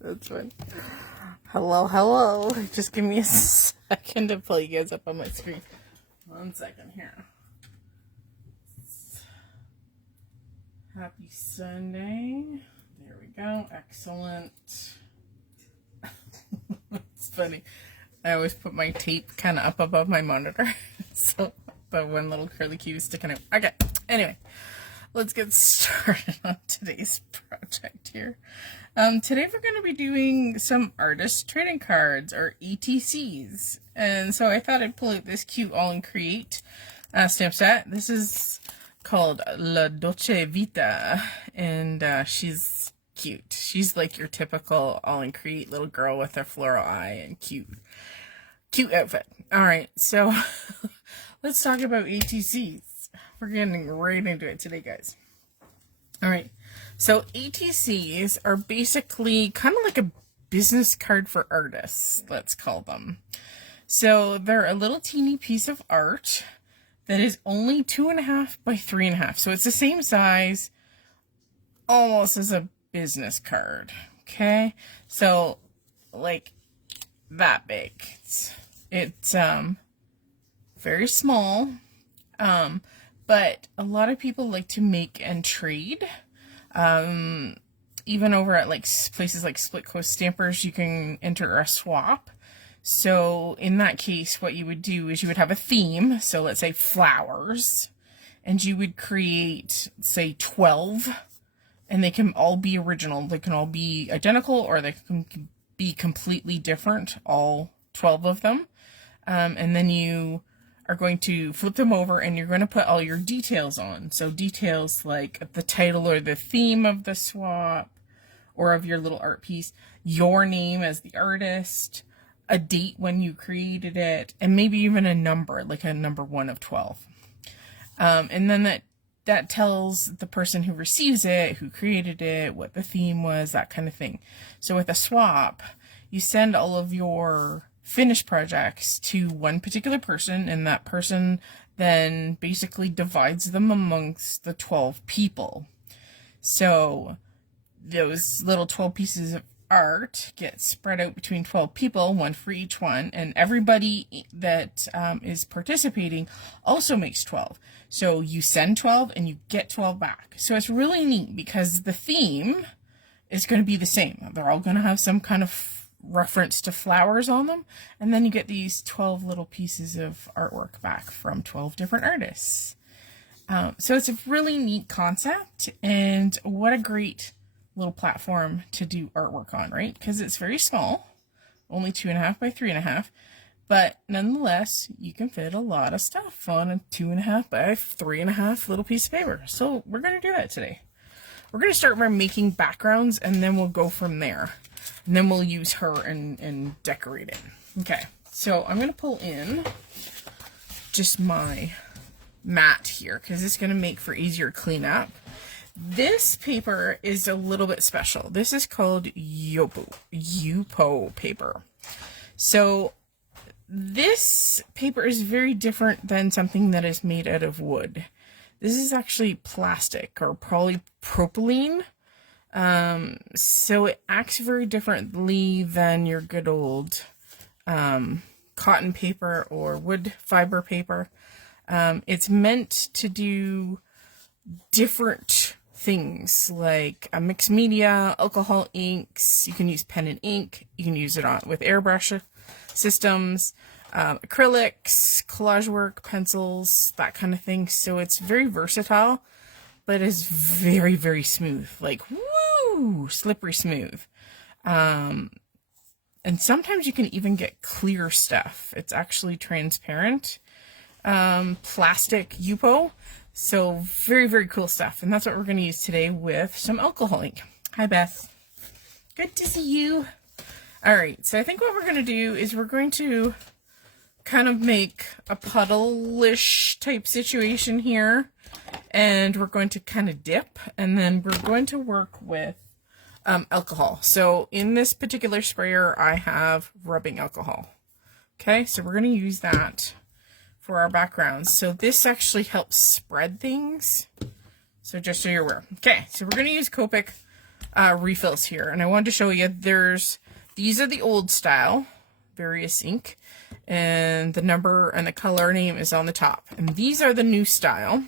That's fun. Hello, hello. Just give me a second to pull you guys up on my screen. 1 second here. Happy Sunday. There we go. Excellent. It's funny. I always put my tape kind of up above my monitor. So the one little curly cue is sticking out. Okay. Anyway, let's get started on today's project here. Today we're going to be doing some artist trading cards, or ATCs. And so I thought I'd pull out this cute Aall Create stamp set. This is called La Dolce Vita, and she's cute. She's like your typical Aall Create little girl with a floral eye and cute outfit. All right, so let's talk about ATCs. We're getting right into it today, guys. All right, so ATCs are basically kind of like a business card for artists, let's call them. So they're a little teeny piece of art that is only 2.5 by 3.5. So it's the same size almost as a business card. Okay, so like that big. It's very small, but a lot of people like to make and trade. Even over at like places like Split Coast Stampers, you can enter a swap. So in that case, what you would do is you would have a theme. So let's say flowers, and you would create, say, 12, and they can all be original. They can all be identical, or they can be completely different, all 12 of them. And then you are going to flip them over, and you're going to put all your details on. So details like the title or the theme of the swap or of your little art piece, your name as the artist, a date when you created it, and maybe even a number, like a number 1 of 12. And then that tells the person who receives it, who created it, what the theme was, that kind of thing. So with a swap, you send all of your finished projects to one particular person, and that person then basically divides them amongst the 12 people. So those little 12 pieces of art get spread out between 12 people, one for each one, and everybody that is participating also makes 12. So you send 12 and you get 12 back. So it's really neat because the theme is going to be the same. They're all going to have some kind of reference to flowers on them, and then you get these 12 little pieces of artwork back from 12 different artists. So it's a really neat concept, and what a great little platform to do artwork on, right? Because it's very small, only 2.5 by 3.5, but nonetheless, you can fit a lot of stuff on a 2.5 by 3.5 little piece of paper. So we're going to do that today. We're going to start by making backgrounds, and then we'll go from there. And then we'll use her and decorate it. Okay, so I'm going to pull in just my mat here, because it's going to make for easier cleanup. This paper is a little bit special. This is called Yupo paper. So this paper is very different than something that is made out of wood. This is actually plastic, or polypropylene. So it acts very differently than your good old cotton paper or wood fiber paper. It's meant to do different things, like a mixed media, alcohol inks. You can use pen and ink. You can use it with airbrush systems, acrylics, collage work, pencils, that kind of thing. So it's very versatile, but it's very, very smooth, like woo, slippery smooth. And sometimes you can even get clear stuff. It's actually transparent plastic Yupo. So very, very cool stuff. And that's what we're going to use today with some alcohol ink. Hi, Beth. Good to see you. All right. So I think what we're going to do is we're going to kind of make a puddle-ish type situation here. And we're going to kind of dip. And then we're going to work with alcohol. So in this particular sprayer, I have rubbing alcohol. Okay. So we're going to use that for our backgrounds. So this actually helps spread things. So just so you're aware. Okay, so we're going to use Copic refills here. And I wanted to show you, these are the old style, various ink, and the number and the color name is on the top. And these are the new style.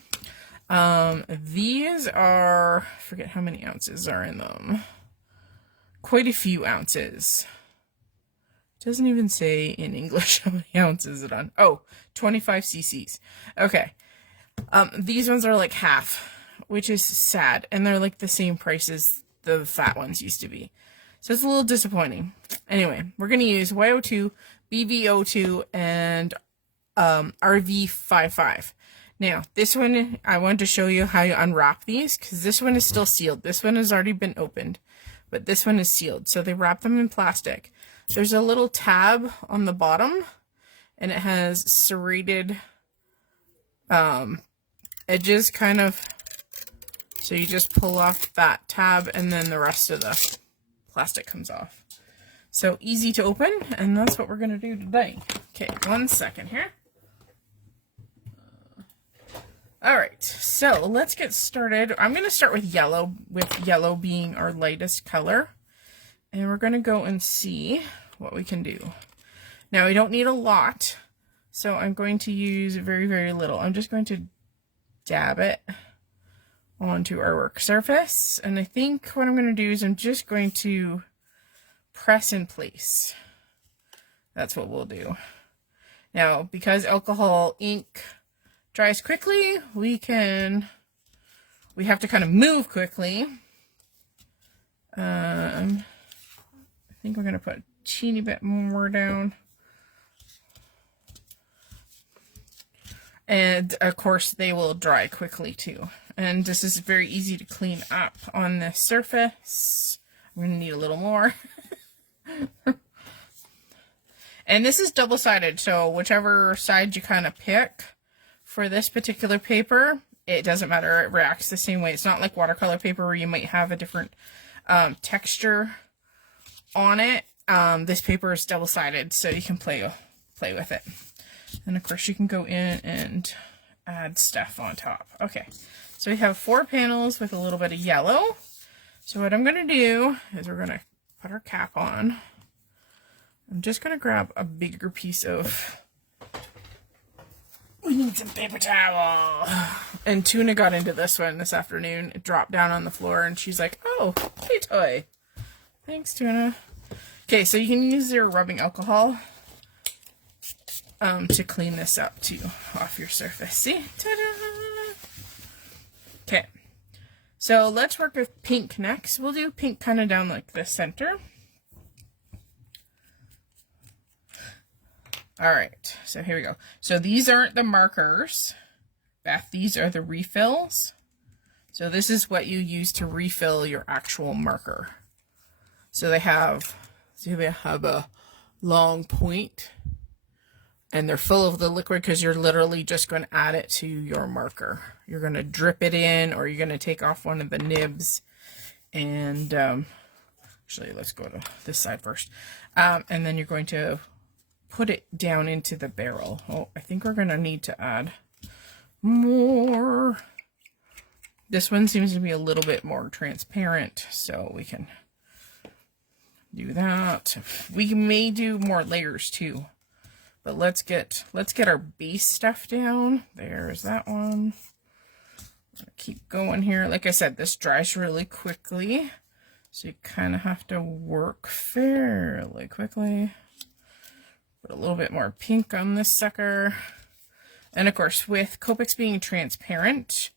These are, I forget how many ounces are in them. Quite a few ounces. It doesn't even say in English how many ounces it on. Oh, 25 cc's. Okay. These ones are like half, which is sad. And they're like the same price as the fat ones used to be. So it's a little disappointing. Anyway, we're going to use YO2, BVO2, and RV55. Now, this one, I wanted to show you how you unwrap these, because this one is still sealed. This one has already been opened, but this one is sealed. So they wrap them in plastic. There's a little tab on the bottom, and it has serrated edges, kind of. So you just pull off that tab, and then the rest of the plastic comes off. So easy to open, and that's what we're going to do today. Okay, 1 second here. All right, so let's get started. I'm going to start with yellow being our lightest color. And we're going to go and see what we can do. Now, we don't need a lot, so I'm going to use very, very little. I'm just going to dab it onto our work surface. And I think what I'm going to do is I'm just going to press in place. That's what we'll do. Now, because alcohol ink dries quickly, we have to kind of move quickly. I think we're going to put a teeny bit more down. And of course they will dry quickly too. And this is very easy to clean up on this surface. I'm going to need a little more. And this is double-sided, so whichever side you kind of pick for this particular paper, it doesn't matter. It reacts the same way. It's not like watercolor paper where you might have a different texture on it. This paper is double-sided, so you can play with it. And of course you can go in and add stuff on top. Okay, so we have 4 panels with a little bit of yellow. So what I'm going to do is we're going to put our cap on. I'm just going to grab a bigger piece of, we need some paper towel. And Tuna got into this one this afternoon. It dropped down on the floor and she's like, oh, play toy. Thanks, Tuna. Okay, so you can use your rubbing alcohol to clean this up too off your surface. See? Ta-da! Okay, so let's work with pink next. We'll do pink kind of down like the center. All right, so here we go. So these aren't the markers, Beth. These are the refills. So this is what you use to refill your actual marker. So they have a long point, and they're full of the liquid because you're literally just going to add it to your marker. You're going to drip it in, or you're going to take off one of the nibs. And actually, let's go to this side first. And then you're going to put it down into the barrel. Oh, I think we're going to need to add more. This one seems to be a little bit more transparent, so we can do that. We may do more layers too, but let's get our base stuff down. There's that one. Keep going here. Like I said, this dries really quickly, so you kind of have to work fairly quickly. Put a little bit more pink on this sucker. And of course, with Copics being transparent,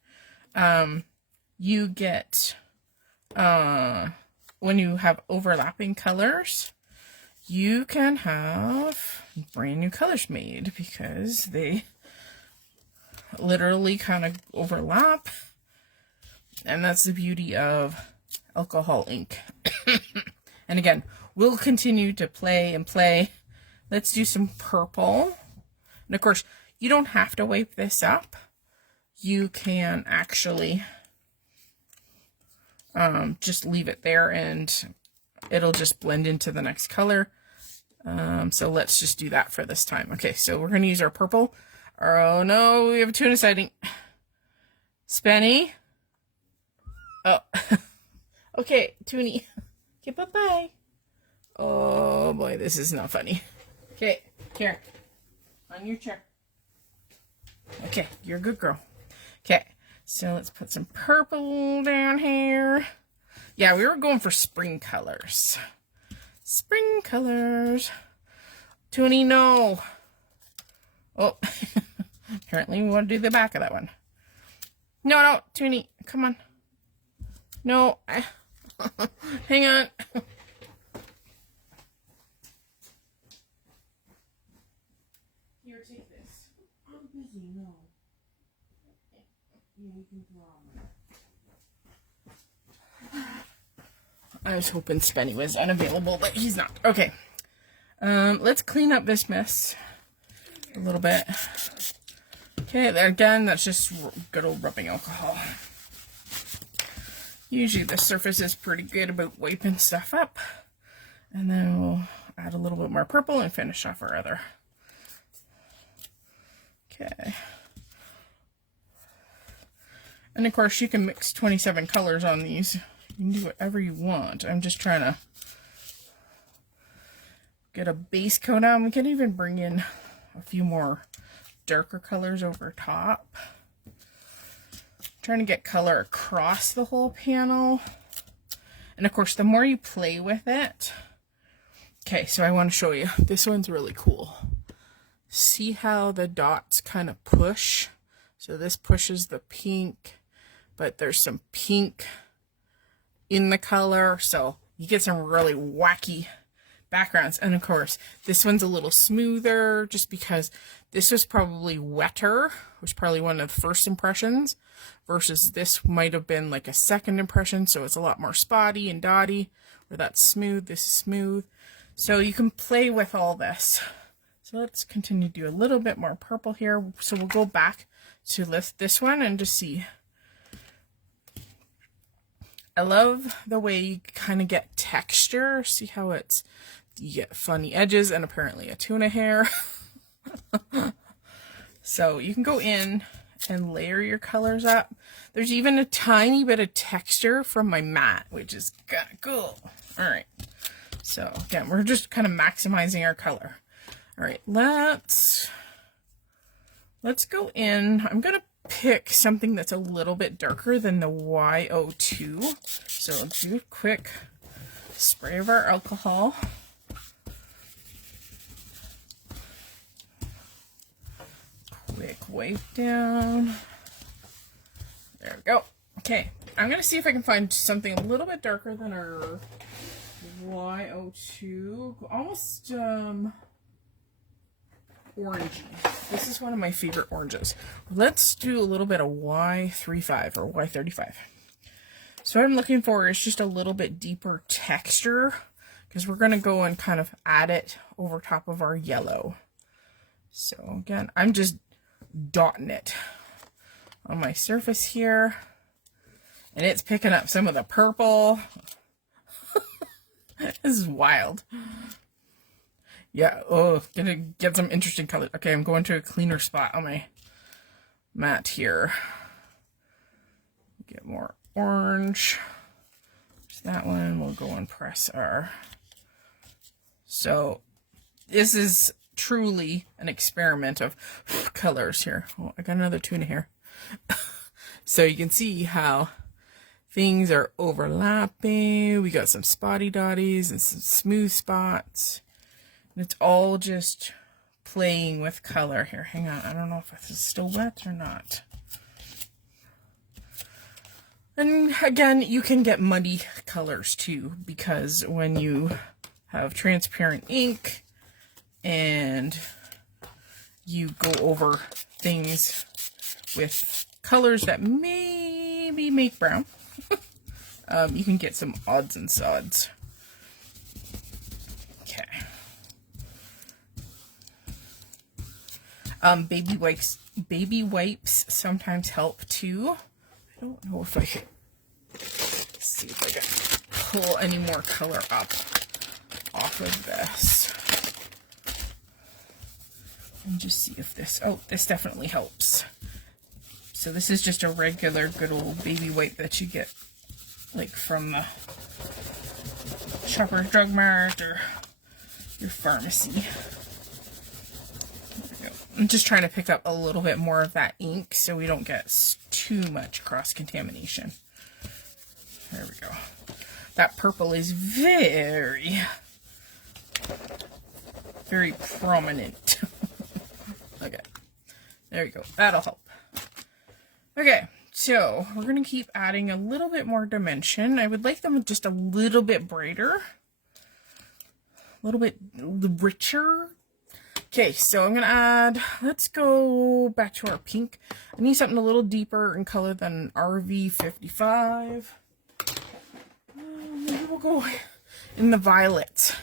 you get, when you have overlapping colors, you can have brand new colors made because they literally kind of overlap. And that's the beauty of alcohol ink. And again, we'll continue to play and play. Let's do some purple. And of course, you don't have to wipe this up. You can actually just leave it there and it'll just blend into the next color. So let's just do that for this time. Okay, so we're going to use our purple. Oh no, we have a tuna sighting. Spenny. Oh, Okay, Toonie. Okay, bye-bye. Oh boy, this is not funny. Okay, here. On your chair. Okay, you're a good girl. Okay, so let's put some purple down here. Yeah, we were going for spring colors. Spring colors. Toonie, no. Oh, apparently we want to do the back of that one. No, Toonie, come on. No, hang on. Here, take this. I'm busy, no. Yeah, you can draw. I was hoping Spenny was unavailable, but he's not. Okay. Let's clean up this mess a little bit. Okay, there again, that's just good old rubbing alcohol. Usually the surface is pretty good about wiping stuff up. And then we'll add a little bit more purple and finish off our other. Okay. And of course you can mix 27 colors on these. You can do whatever you want. I'm just trying to get a base coat on. We can even bring in a few more darker colors over top. Trying to get color across the whole panel. And of course, the more you play with it. Okay, so I want to show you. This one's really cool. See how the dots kind of push? So this pushes the pink, but there's some pink in the color. So you get some really wacky backgrounds. And of course, this one's a little smoother just because this was probably wetter, was probably one of the first impressions, versus this might have been like a second impression. So it's a lot more spotty and dotty, where that's smooth, this is smooth. So you can play with all this. So let's continue to do a little bit more purple here. So we'll go back to this one and just see. I love the way you kind of get texture. See how you get funny edges and apparently a tuna hair. So you can go in and layer your colors up. There's even a tiny bit of texture from my mat, which is kind of cool. All right. So again, we're just kind of maximizing our color. All right, let's go in. I'm going to pick something that's a little bit darker than the Y02. So let's do a quick spray of our alcohol. Quick wipe down. There we go. Okay, I'm going to see if I can find something a little bit darker than our Y02. Almost orangey. This is one of my favorite oranges. Let's do a little bit of Y35 or Y35. So what I'm looking for is just a little bit deeper texture, because we're going to go and kind of add it over top of our yellow. So again, I'm just dotting it on my surface here, and it's picking up some of the purple. This is wild. Yeah, oh, gonna get some interesting colors. Okay, I'm going to a cleaner spot on my mat here. Get more orange. There's that one. We'll go and press our. So this is truly an experiment of colors here. Oh, I got another tuna here. So you can see how things are overlapping. We got some spotty dotties and some smooth spots. And it's all just playing with color here. Hang on, I don't know if this is still wet or not. And again, you can get muddy colors too, because when you have transparent ink and you go over things with colors that maybe make brown, you can get some odds and sods. Okay. Baby wipes sometimes help too. I don't know if I can see if I can pull any more color up off of this. And just see if this, oh, this definitely helps. So this is just a regular good old baby wipe that you get like from the Shoppers Drug Mart or your pharmacy. I'm just trying to pick up a little bit more of that ink so we don't get too much cross-contamination. There we go. That purple is very prominent. Okay, there you go. That'll help. Okay, so we're going to keep adding a little bit more dimension. I would like them just a little bit brighter, a little bit richer. Okay, so I'm going to add, let's go back to our pink. I need something a little deeper in color than RV55. Maybe we'll go in the violet.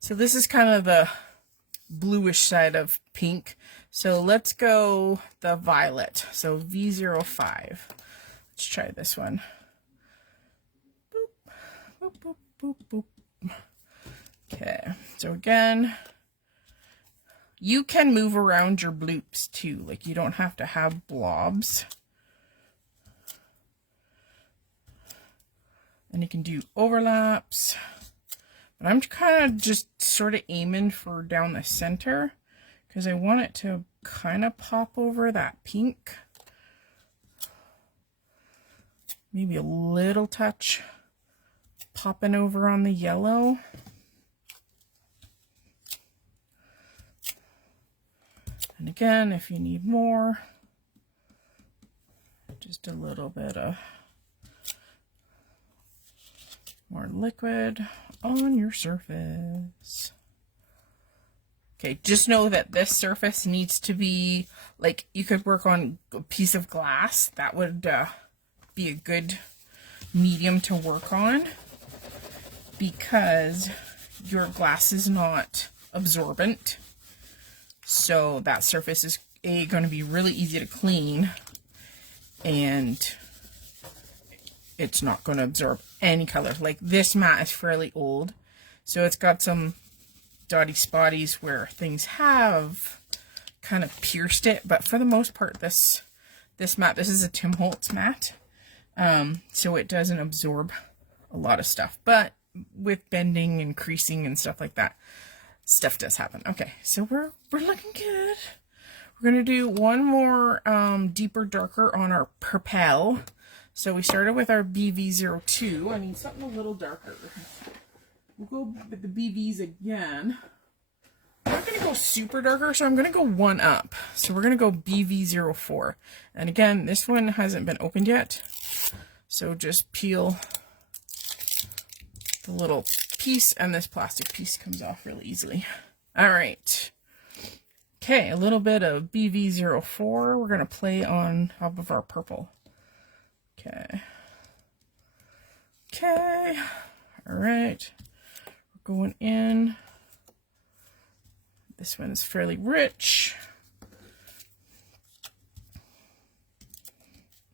So this is kind of the bluish side of pink. So let's go the violet. So V05. Let's try this one. Boop, boop, boop, boop, boop. Okay, so again, you can move around your bloops too. Like, you don't have to have blobs. And you can do overlaps. But I'm kind of just sort of aiming for down the center because I want it to kind of pop over that pink. Maybe a little touch popping over on the yellow. And again, if you need more, just a little bit of more liquid on your surface. Okay, just know that this surface needs to be, like, you could work on a piece of glass. That would be a good medium to work on because your glass is not absorbent. So that surface is going to be really easy to clean, and it's not going to absorb any color. Like, this mat is fairly old, so it's got some dotty spotties where things have kind of pierced it, but for the most part, this mat, this is a Tim Holtz mat, so it doesn't absorb a lot of stuff, but with bending and creasing and stuff like that, stuff does happen. Okay, so we're looking good. We're gonna do one more deeper darker on our purple. So we started with our BV02. I need something a little darker. We'll go with the BVs again. I'm not gonna go super darker, so I'm gonna go one up. So we're gonna go BV04. And again, this one hasn't been opened yet. So just peel the little piece, and this plastic piece comes off really easily. All right. Okay, a little bit of BV04. We're going to play on top of our purple. Okay. Okay. All right. We're going in. This one is fairly rich.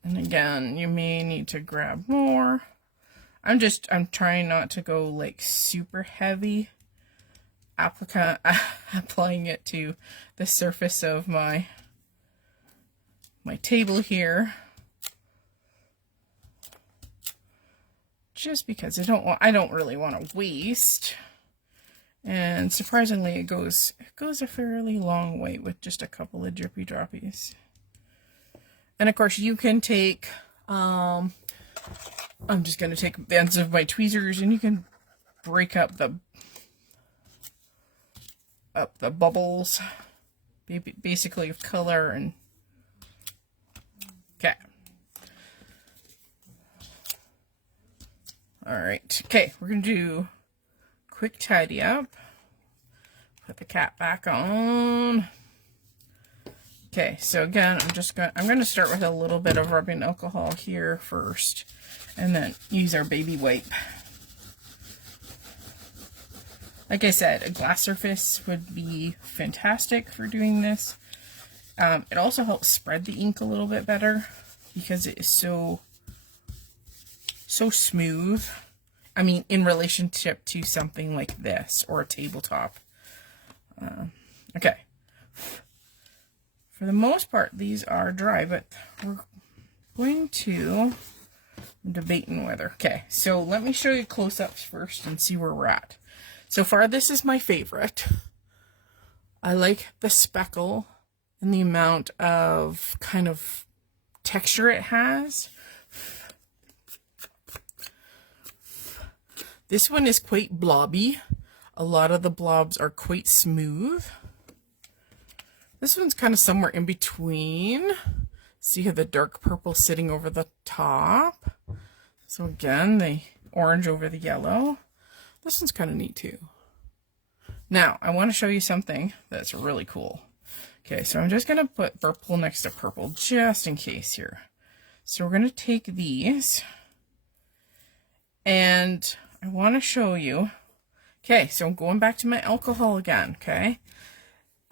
And again, you may need to grab more. I'm trying not to go like super heavy applying it to the surface of my table here, just because I don't really want to waste. And surprisingly, it goes a fairly long way with just a couple of drippy droppies. And of course, you can take I'm just going to take ends of my tweezers, and you can break up the bubbles, basically, of color. And okay. All right. Okay, we're going to do quick tidy up. Put the cap back on. Okay, so again, I'm going to start with a little bit of rubbing alcohol here first, and then use our baby wipe. Like I said, a glass surface would be fantastic for doing this. It also helps spread the ink a little bit better because it is so smooth. I mean, in relationship to something like this or a tabletop. Okay. For the most part, these are dry, but we're going to I'm debating whether. Okay, so let me show you close-ups first and see where we're at. So far, this is my favorite. I like the speckle and the amount of kind of texture it has. This one is quite blobby. A lot of the blobs are quite smooth. This one's kind of somewhere in between. See how the dark purple sitting over the top? So again, the orange over the yellow. This one's kind of neat too. Now, I want to show you something that's really cool. Okay, so I'm just going to put purple next to purple just in case here. So we're going to take these and I want to show you. Okay, so I'm going back to my alcohol again, okay?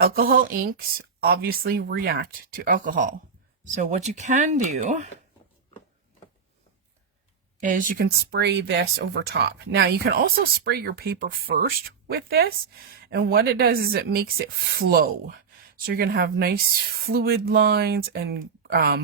Alcohol inks obviously react to alcohol. So what you can do is you can spray this over top. Now you can also spray your paper first with this, and what it does is it makes it flow. So you're going to have nice fluid lines, and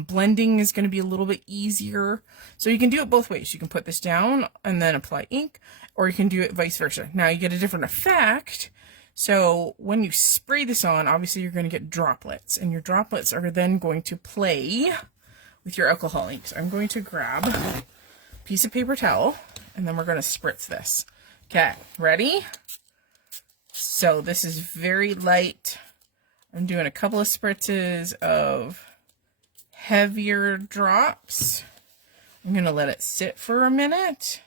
blending is going to be a little bit easier. So you can do it both ways. You can put this down and then apply ink, or you can do it vice versa. Now you get a different effect. So when you spray this on, obviously you're going to get droplets, and your droplets are then going to play with your alcohol ink. So I'm going to grab a piece of paper towel, and then we're going to spritz this. Okay, ready? So this is very light. I'm doing a couple of spritzes of heavier drops. I'm going to let it sit for a minute,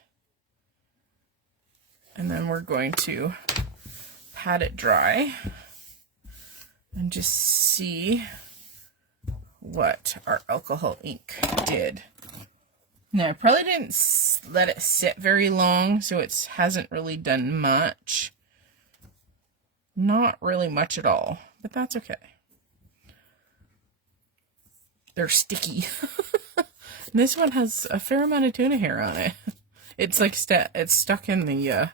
and then we're going to pat it dry and just see what our alcohol ink did. Now, I probably didn't let it sit very long, so it hasn't really done much. Not really much at all, but that's okay. They're sticky. This one has a fair amount of tuna hair on it. It's like it's stuck in the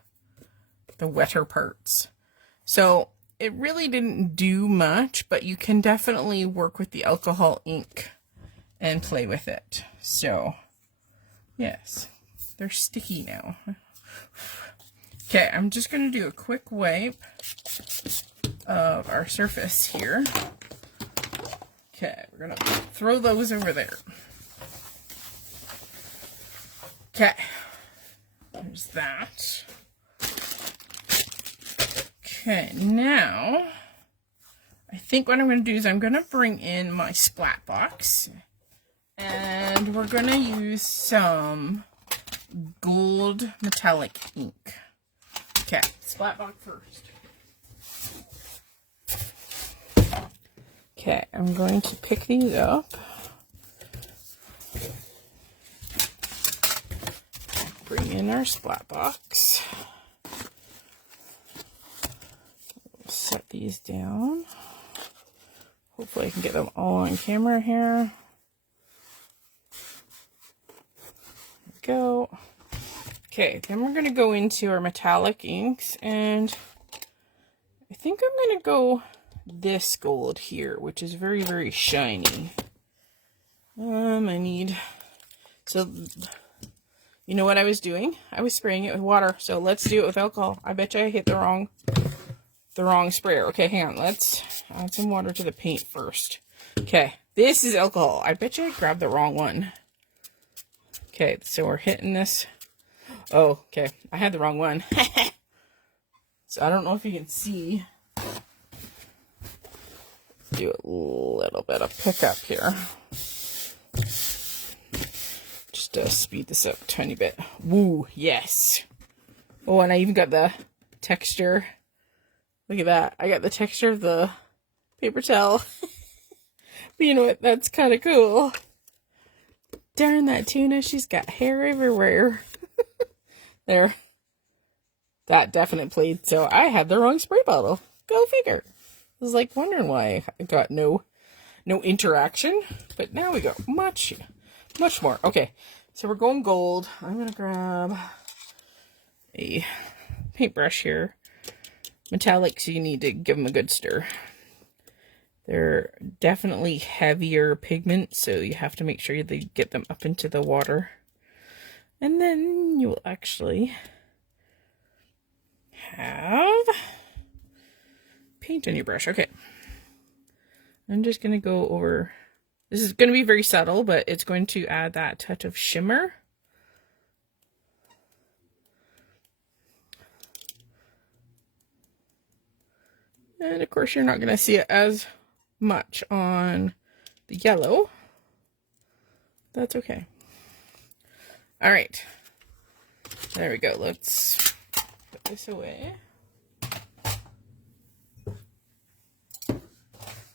wetter parts. So it really didn't do much, but you can definitely work with the alcohol ink and play with it. So yes, they're sticky now. Okay, I'm just going to do a quick wipe of our surface here. Okay, we're going to throw those over there. Okay, there's that. Okay, now I think what I'm going to do is I'm going to bring in my splat box, and we're going to use some gold metallic ink. Okay, splat box first. Okay, I'm going to pick these up. Bring in our splat box. Set these down. Hopefully I can get them all on camera here. There we go. Okay, then we're going to go into our metallic inks, and I think I'm going to go this gold here, which is very, very shiny. So, you know what I was doing? I was spraying it with water, so let's do it with alcohol. I bet you I hit the wrong sprayer. Okay, hang on. Let's add some water to the paint first. Okay, this is alcohol. I bet you I grabbed the wrong one. Okay, so we're hitting this. Oh, okay. I had the wrong one. So I don't know if you can see. Do a little bit of pickup here. Just to speed this up a tiny bit. Woo, yes. Oh, and I even got the texture. Look at that. I got the texture of the paper towel. But you know what? That's kind of cool. Darn that tuna. She's got hair everywhere. There. That definitely played. So I had the wrong spray bottle. Go figure. I was like wondering why I got no interaction. But now we go. Much more. Okay. So we're going gold. I'm going to grab a paintbrush here. Metallic, so you need to give them a good stir. They're definitely heavier pigment, so you have to make sure they get them up into the water. And then you will actually have paint on your brush. Okay. I'm just going to go over, this is going to be very subtle, but it's going to add that touch of shimmer. And of course you're not going to see it as much on the yellow. That's okay. All right. There we go. Let's put this away.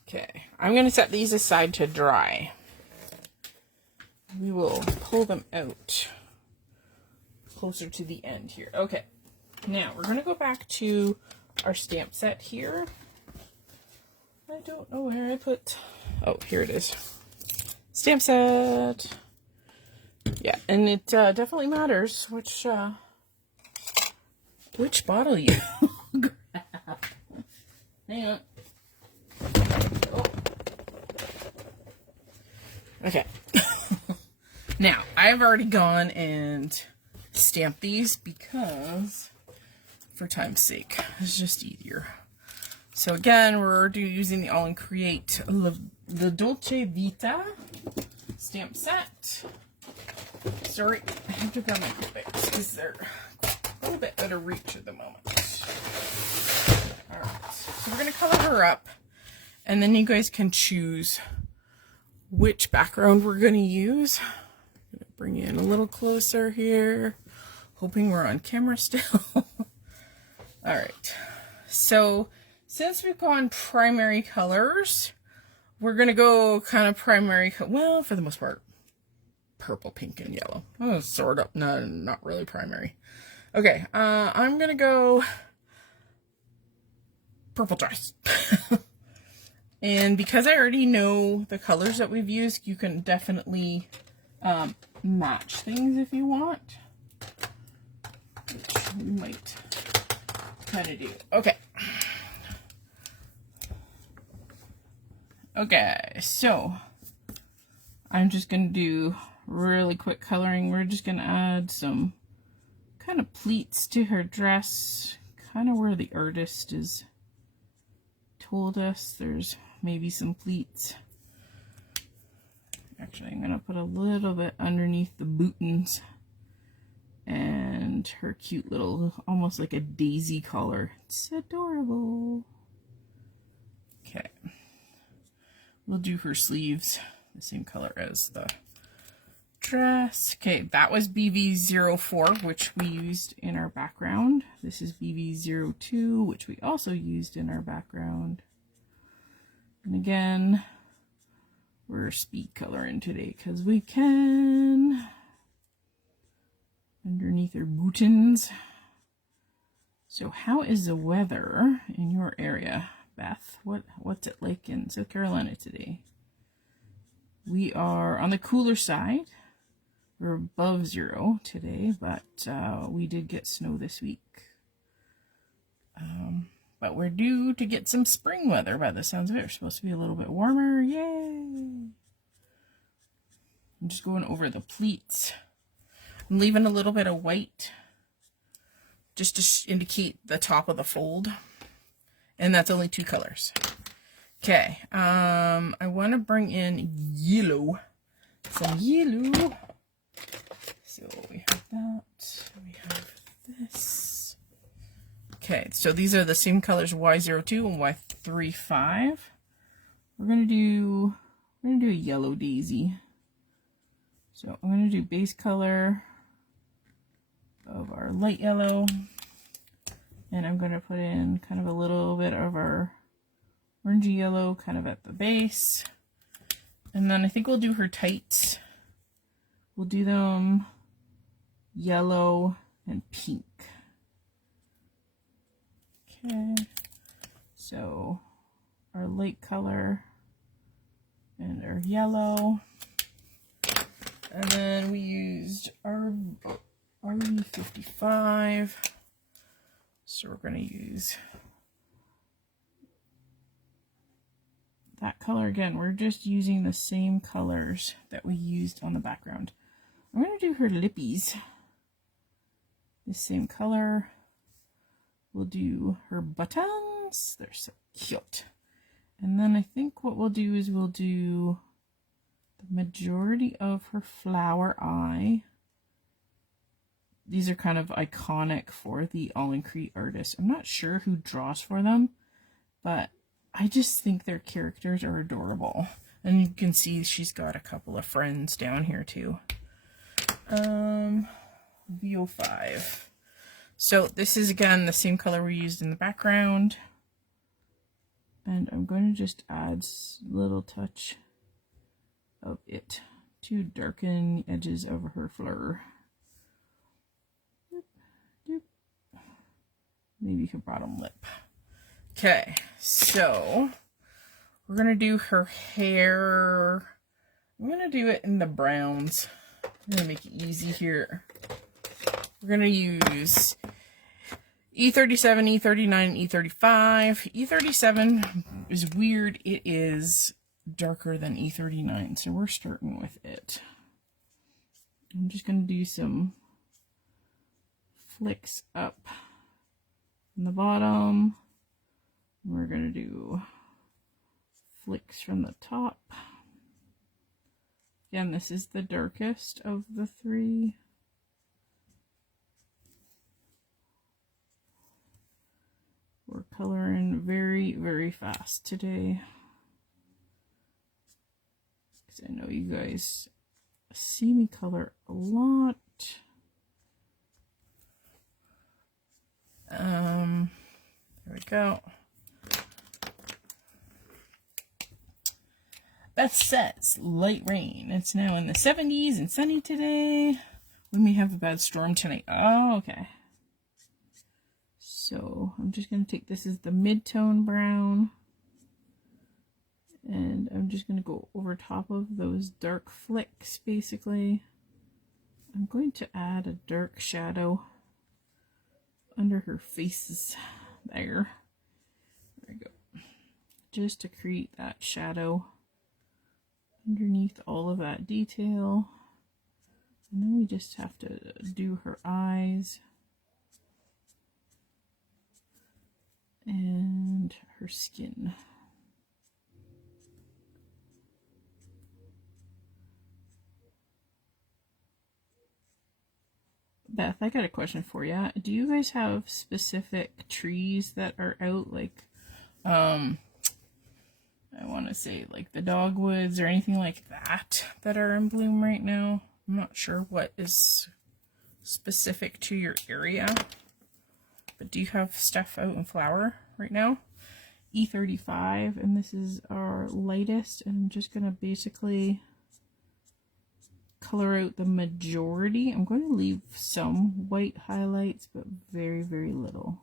Okay, I'm going to set these aside to dry. We will pull them out closer to the end here. Okay, now we're going to go back to our stamp set here. I don't know where I put, oh, here it is. Stamp set. Yeah, and it definitely matters which bottle you grab. Hang on. Oh. Okay. Now, I've already gone and stamped these because, for time's sake, it's just easier. So again, we're using the Aall Create the Dolce Vita stamp set. Sorry, I have to grab my Copics because they're a little bit out of reach at the moment. Alright, so we're going to color her up, and then you guys can choose which background we're going to use. I'm going to bring you in a little closer here, hoping we're on camera still. Alright, so since we've gone primary colors, we're going to go kind of primary, well, for the most part, purple, pink, and yellow. Oh, sort of, no, not really primary. Okay, I'm going to go purple dress. And because I already know the colors that we've used, you can definitely match things if you want, which we might kind of do. Okay. Okay, so I'm just going to do really quick coloring. We're just going to add some kind of pleats to her dress, kind of where the artist has told us there's maybe some pleats. Actually, I'm going to put a little bit underneath the buttons and her cute little, almost like a daisy collar. It's adorable. Okay. We'll do her sleeves the same color as the dress. Okay, that was BV04, which we used in our background. This is BV02, which we also used in our background. And again, we're speed coloring today because we can. Underneath her buttons. So how is the weather in your area, Beth? What's it like in South Carolina today? We are on the cooler side. We're above 0 today, but we did get snow this week. But we're due to get some spring weather by the sounds of it. We're supposed to be a little bit warmer. Yay! I'm just going over the pleats. I'm leaving a little bit of white just to indicate the top of the fold. And that's only 2 colors. Okay, I want to bring in yellow. Some yellow. So we have that. We have this. Okay, so these are the same colors Y02 and Y35. We're gonna do a yellow daisy. So I'm gonna do base color of our light yellow, and I'm gonna put in kind of a little bit of our orangey yellow kind of at the base. And then I think we'll do her tights. We'll do them yellow and pink. Okay, so our light color and our yellow. And then we used our RE55. So we're going to use that color again. We're just using the same colors that we used on the background. I'm going to do her lippies. the same color. We'll do her buttons. They're so cute. And then I think what we'll do is we'll do the majority of her flower eye. These are kind of iconic for the Aall Create artist. I'm not sure who draws for them, but I just think their characters are adorable. And you can see she's got a couple of friends down here too. VO5. So this is again the same color we used in the background. And I'm going to just add a little touch of it to darken the edges of her flower. Maybe her bottom lip. Okay, so we're going to do her hair. I'm going to do it in the browns. I'm going to make it easy here. We're going to use E37, E39, and E35. E37 is weird. It is darker than E39, so we're starting with it. I'm just going to do some flicks up in the bottom. We're going to do flicks from the top. Again, this is the darkest of the three. We're coloring very, very fast today, because I know you guys see me color a lot. There we go. Beth says light rain. It's now in the 70s and sunny today. We may have a bad storm tonight. Oh, okay. So I'm just going to take, this is the mid-tone brown, and I'm just going to go over top of those dark flicks, basically. I'm going to add a dark shadow under her faces there. There we go. Just to create that shadow underneath all of that detail. And then we just have to do her eyes and her skin. Beth, I got a question for you. Do you guys have specific trees that are out, like, I want to say like the dogwoods or anything like that that are in bloom right now? I'm not sure what is specific to your area, but do you have stuff out in flower right now? E35, and this is our lightest, and I'm just going to basically color out the majority. I'm going to leave some white highlights, but very, very little.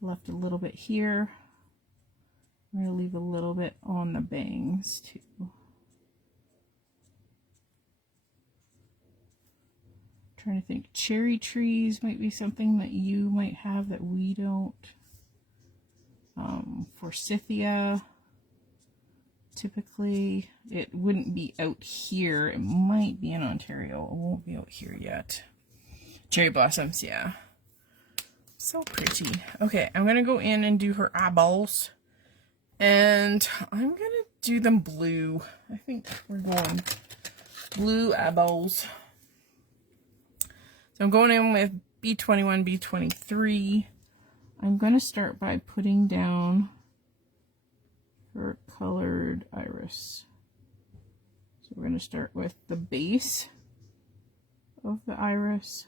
Left a little bit here. I'm going to leave a little bit on the bangs too. Trying to think, cherry trees might be something that you might have that we don't. Forsythia, typically it wouldn't be out here. It might be in Ontario. It won't be out here yet. Cherry blossoms, yeah. So pretty. Okay, I'm going to go in and do her eyeballs. And I'm going to do them blue. I think we're going blue eyeballs. So I'm going in with B21, B23. I'm going to start by putting down her colored iris. So we're going to start with the base of the iris.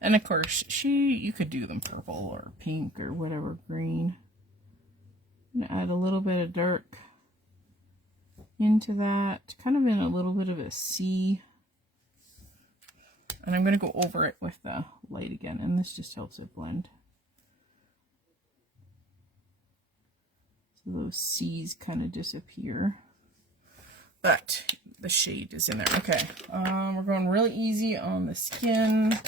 And of course, you could do them purple or pink or whatever, green. I'm going to add a little bit of dark into that, kind of in a little bit of a C. And I'm going to go over it with the light again, and this just helps it blend. So those C's kind of disappear, but the shade is in there. Okay, we're going really easy on the skin.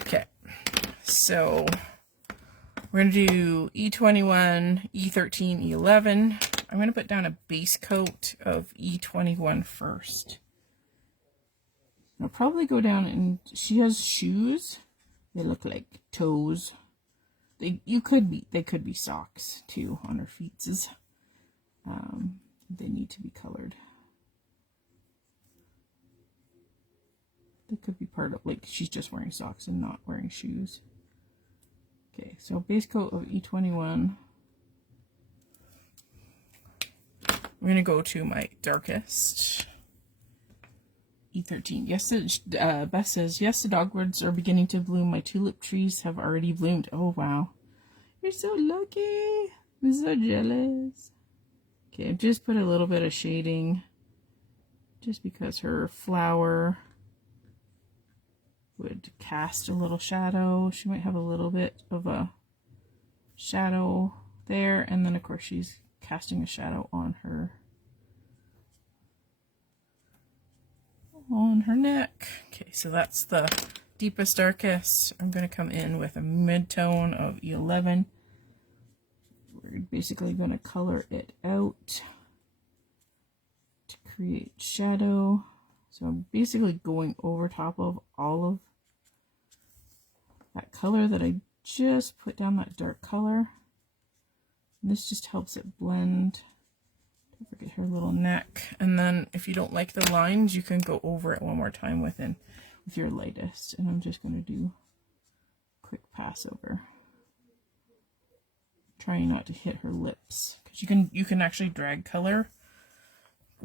Okay, so We're going to do E21, E13, E11. I'm going to put down a base coat of E21 first. I'll probably go down and she has shoes. They look like toes. They could be socks too on her feet. They need to be colored. They could be part of, like, she's just wearing socks and not wearing shoes. Okay, so base coat of E21. I'm going to go to my darkest. E13. Yes, Beth says, yes, the dogwoods are beginning to bloom. My tulip trees have already bloomed. Oh, wow. You're so lucky. I'm so jealous. Okay, I've just put a little bit of shading just because her flower would cast a little shadow. She might have a little bit of a shadow there, and then of course she's casting a shadow on her neck. Okay, so that's the deepest, darkest. I'm going to come in with a mid-tone of E11. We're basically going to color it out to create shadow. So I'm basically going over top of all of that color that I just put down, that dark color. And this just helps it blend. Don't forget her little neck. And then if you don't like the lines, you can go over it one more time with your lightest. And I'm just going to do a quick pass over. Trying not to hit her lips. Because you can actually drag color.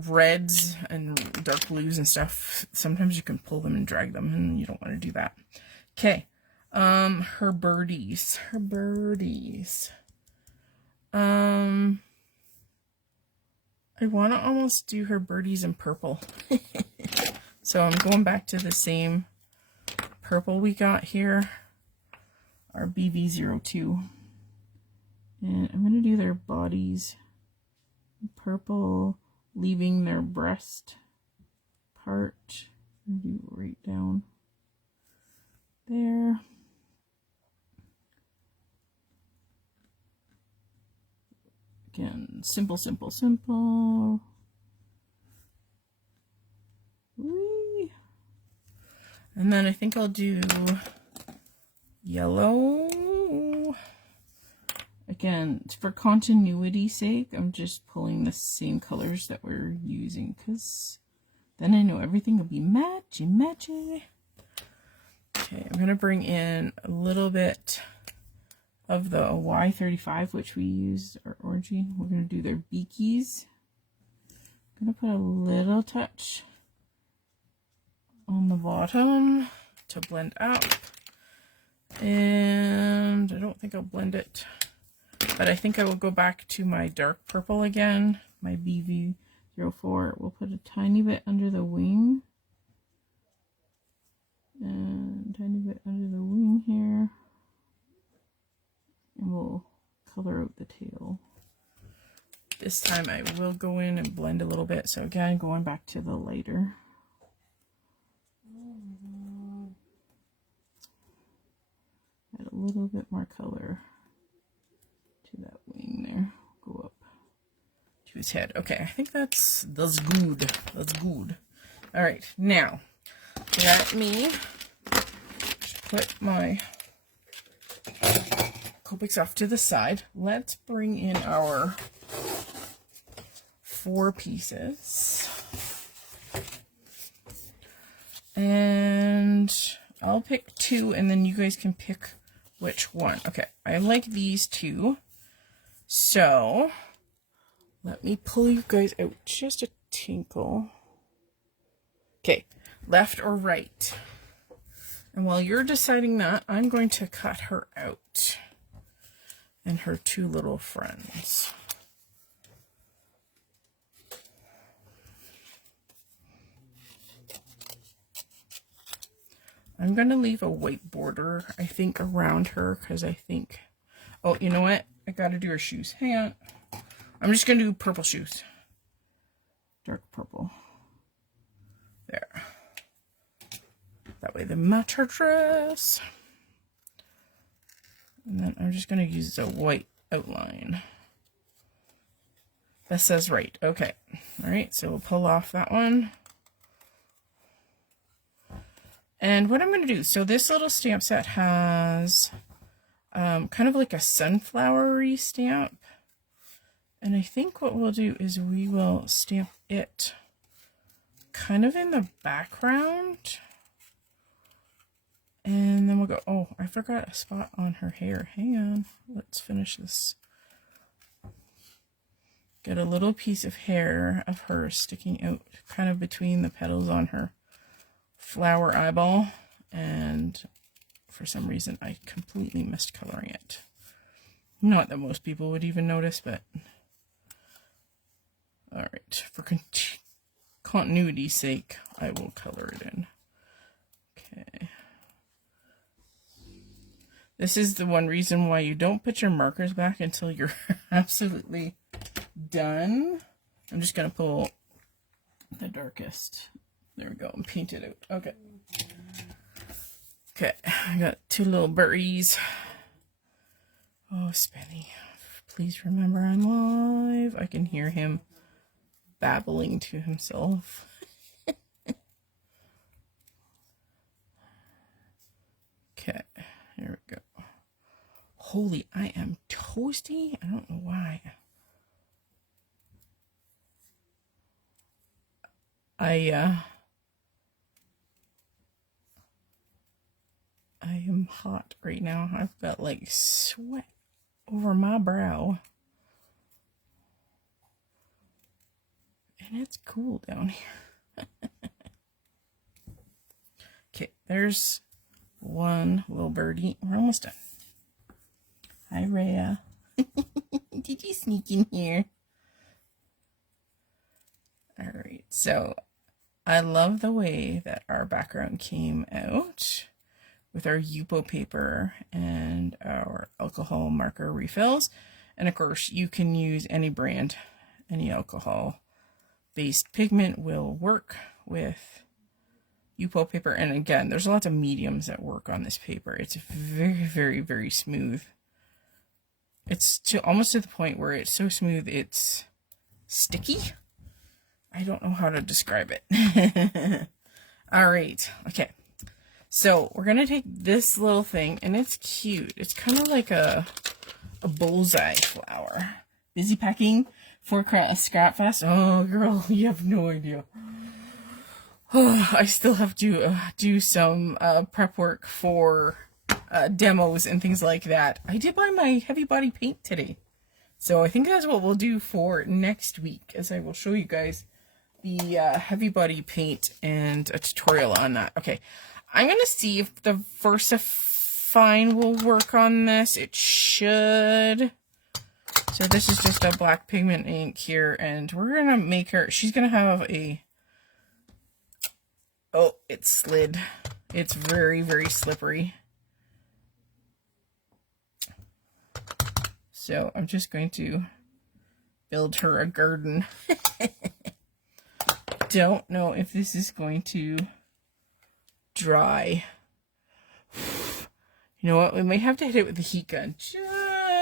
Reds and dark blues and stuff. Sometimes you can pull them and drag them, and you don't want to do that. Okay. Her birdies. I want to almost do her birdies in purple. So I'm going back to the same purple we got here. Our BV02. And I'm going to do their bodies in purple, leaving their breast part. Do right down there. Again, simple. Whee! And then I think I'll do yellow. Again, for continuity's sake, I'm just pulling the same colors that we're using, because then I know everything will be matchy. Okay, I'm going to bring in a little bit of the Y35, which we used our orangey. We're going to do their beakies. I'm going to put a little touch on the bottom to blend up. And I don't think I'll blend it, but I think I will go back to my dark purple again, my BV04. We'll put a tiny bit under the wing. And a tiny bit under the wing here. And we'll color out the tail. This time I will go in and blend a little bit. So again, going back to the lighter. Add a little bit more color to that wing there. Go up to his head. Okay, I think that's good. That's good. All right, now let me put my Copics off to the side. Let's bring in our 4 pieces. And I'll pick 2, and then you guys can pick which one. Okay, I like these 2. So let me pull you guys out just a tinkle. Okay, left or right? And while you're deciding that, I'm going to cut her out and her 2 little friends. I'm going to leave a white border, I think, around her, because I think, oh, you know what? I got to do her shoes. Hang on. I'm just going to do purple shoes. Dark purple. There. That way they match her dress. And then I'm just going to use a white outline. That says right. Okay. All right. So we'll pull off that one. And what I'm going to do, so this little stamp set has kind of like a sunflowery stamp. And I think what we'll do is we will stamp it kind of in the background. And then we'll go, oh, I forgot a spot on her hair. Hang on, let's finish this. Get a little piece of hair of her sticking out kind of between the petals on her flower eyeball. And for some reason, I completely missed coloring it. Not that most people would even notice, but... Alright, for continuity's sake, I will color it in. Okay. This is the one reason why you don't put your markers back until you're absolutely done. I'm just going to pull the darkest. There we go, and paint it out. Okay. Okay, I got two little birdies. Oh, Spenny, please remember I'm live. I can hear him babbling to himself. Okay, here we go. Holy, I am toasty. I don't know why. I am hot right now. I've got like sweat over my brow. And it's cool down here. Okay, there's one little birdie. We're almost done. Hi, Rhea. Did you sneak in here? Alright, so I love the way that our background came out with our Yupo paper and our alcohol marker refills. And of course, you can use any brand, any alcohol-based pigment will work with Yupo paper. And again, there's lots of mediums that work on this paper. It's very, very, very smooth. It's almost to the point where it's so smooth it's sticky. I don't know how to describe it. All right. Okay. So we're going to take this little thing, and it's cute. It's kind of like a bullseye flower. Busy packing for Scrapfest. Oh, girl, you have no idea. Oh, I still have to do some prep work for demos and things like that. I did buy my heavy body paint today. So I think that's what we'll do for next week, as I will show you guys the heavy body paint and a tutorial on that. Okay, I'm going to see if the VersaFine will work on this. It should. So this is just a black pigment ink here, and we're going to make her, she's going to have a, oh, it slid. It's very, very slippery. So I'm just going to build her a garden. Don't know if this is going to dry. You know what? We might have to hit it with the heat gun just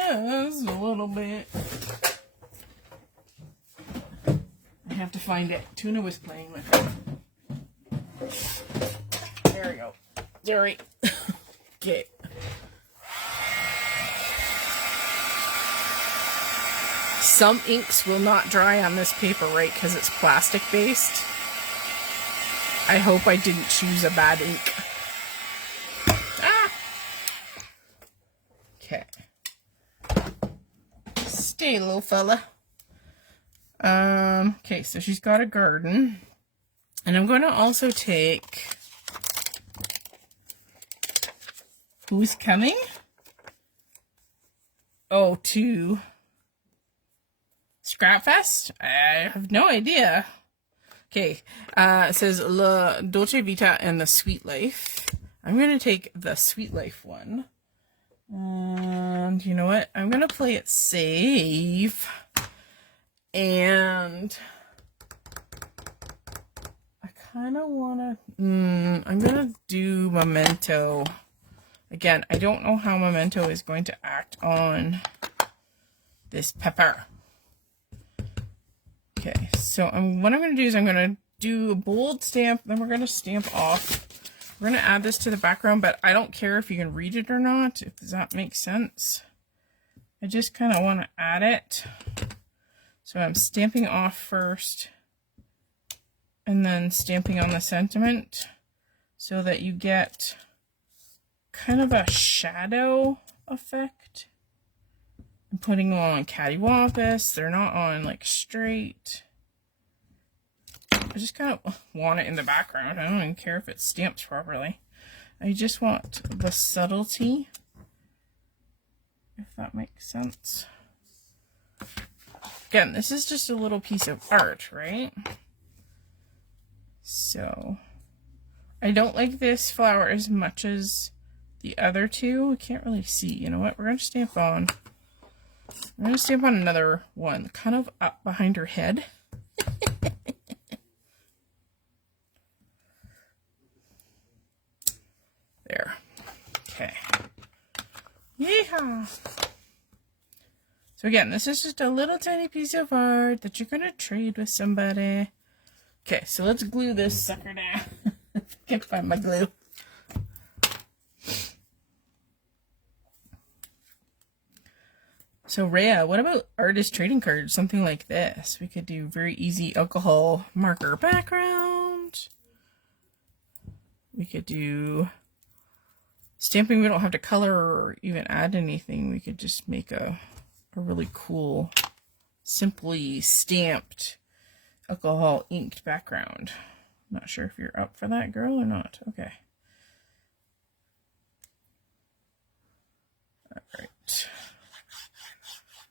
a little bit. I have to find it. Tuna was playing with it. There we go. Sorry. Okay. Some inks will not dry on this paper, right? Because it's plastic based. I hope I didn't choose a bad ink. Ah! Okay. Stay, little fella. Okay, so she's got a garden. And I'm going to also take... Who's coming? Oh, to Scrapfest? I have no idea. Okay, it says La Dolce Vita and the Sweet Life. I'm going to take the Sweet Life one. And you know what? I'm going to play it safe. And I kind of want to... I'm going to do Memento Again, I don't know how Memento is going to act on this pepper. Okay, so what I'm going to do is I'm going to do a bold stamp, then we're going to stamp off. We're going to add this to the background, but I don't care if you can read it or not, if does that make sense. I just kind of want to add it. So I'm stamping off first, and then stamping on the sentiment so that you get kind of a shadow effect. I'm putting them on cattywampus. They're not on like straight. I just kind of want it in the background. I don't even care if it stamps properly. I just want the subtlety, if that makes sense. Again, this is just a little piece of art, right? So, I don't like this flower as much as the other two. I can't really see. You know what? We're going to stamp on. I'm going to stamp on another one, kind of up behind her head. There. Okay. Yeehaw! So again, this is just a little tiny piece of art that you're going to trade with somebody. Okay, so let's glue this sucker down. I can't find my glue. So Rhea, what about artist trading cards? Something like this. We could do very easy alcohol marker background. We could do stamping. We don't have to color or even add anything. We could just make a really cool, simply stamped alcohol inked background. Not sure if you're up for that, girl, or not. Okay. All right.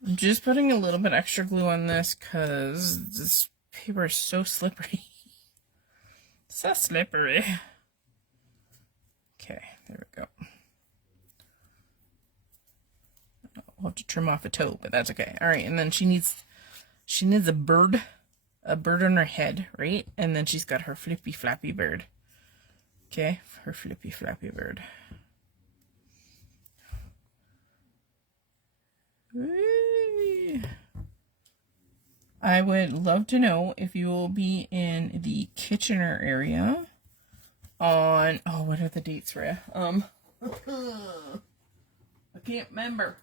I'm just putting a little bit extra glue on this because this paper is so slippery. So slippery. Okay, there we go. I'll have to trim off a toe, but that's okay. All right, and then she needs a bird on her head, right? And then she's got her flippy flappy bird. Okay, her flippy flappy bird. I would love to know if you will be in the Kitchener area on, oh, what are the dates, Rhea? I can't remember.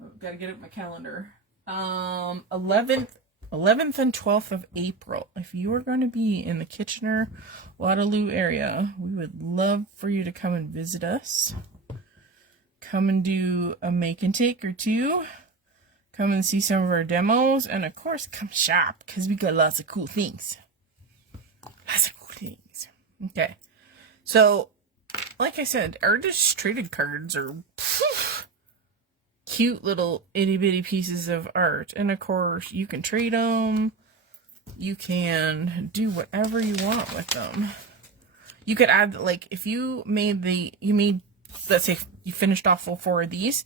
I've got to get up my calendar. 11th and 12th of April. If you are going to be in the Kitchener, Waterloo area, we would love for you to come and visit us. Come and do a make and take or two. Come and see some of our demos. And of course, come shop because we got lots of cool things. Okay. So, like I said, artist traded cards are cute little itty bitty pieces of art. And of course, you can trade them. You can do whatever you want with them. You could add, like, if you made let's say you finished off all 4 of these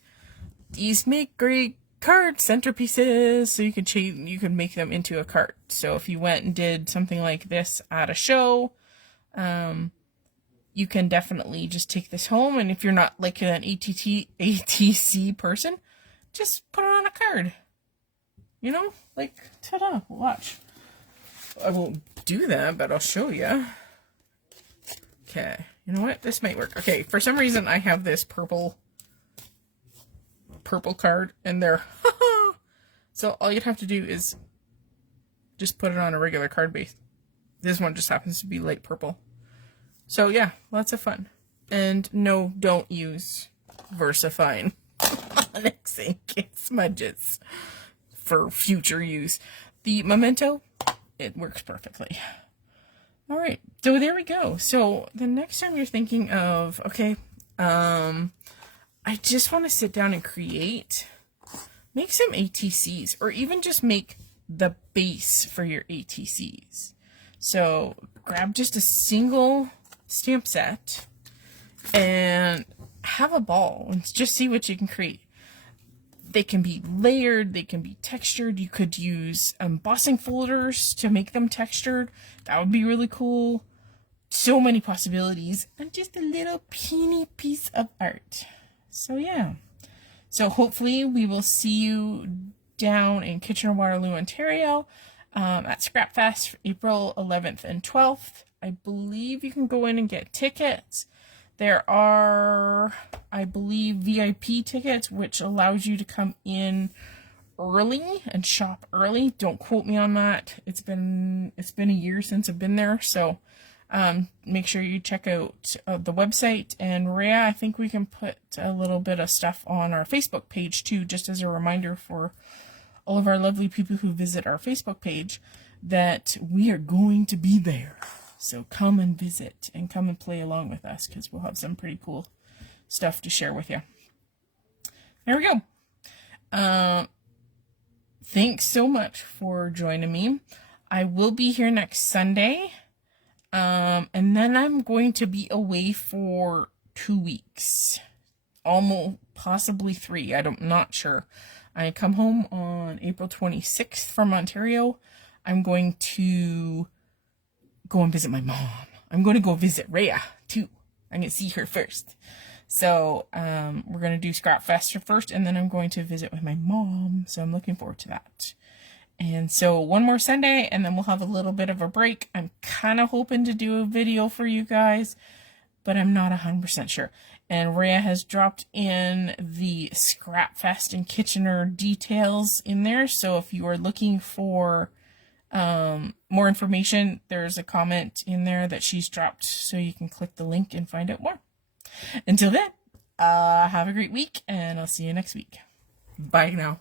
make great card centerpieces, so you can make them into a card. So if you went and did something like this at a show, you can definitely just take this home, and if you're not like an ATC person, just put it on a card. You know, like, ta-da, watch. I won't do that, but I'll show you. Okay. You know what? This might work. Okay, for some reason I have this purple card in there. So all you'd have to do is just put it on a regular card base. This one just happens to be light purple. So yeah, lots of fun. And no, don't use VersaFine Onyx ink. It smudges for future use. The Memento, it works perfectly. All right, so there we go. So the next time you're thinking of, okay, I just want to sit down and create, make some ATCs, or even just make the base for your ATCs. So grab just a single stamp set and have a ball and just see what you can create. They can be layered, they can be textured. You could use embossing folders to make them textured. That would be really cool. so many possibilities and just a little teeny piece of art. So yeah. So hopefully we will see you down in Kitchener-Waterloo, Ontario at Scrapfest, April 11th and 12th. I believe you can go in and get tickets. There are, I believe, VIP tickets, which allows you to come in early and shop early. Don't quote me on that. It's been a year since I've been there, so make sure you check out the website. And Rhea, I think we can put a little bit of stuff on our Facebook page too, just as a reminder for all of our lovely people who visit our Facebook page that we are going to be there. So come and visit and come and play along with us, because we'll have some pretty cool stuff to share with you. There we go. Thanks so much for joining me. I will be here next Sunday. And then I'm going to be away for 2 weeks. Almost, possibly 3. I'm not sure. I come home on April 26th from Ontario. I'm going to go and visit my mom. I'm going to go visit Rhea too. I'm going to see her first. So we're going to do Scrapfest first, and then I'm going to visit with my mom. So I'm looking forward to that. And so one more Sunday, and then we'll have a little bit of a break. I'm kind of hoping to do a video for you guys, but I'm not 100% sure. And Rhea has dropped in the Scrapfest and Kitchener details in there. So if you are looking for more information, there's a comment in there that she's dropped, so you can click the link and find out more. Until then, have a great week, and I'll see you next week. Bye now.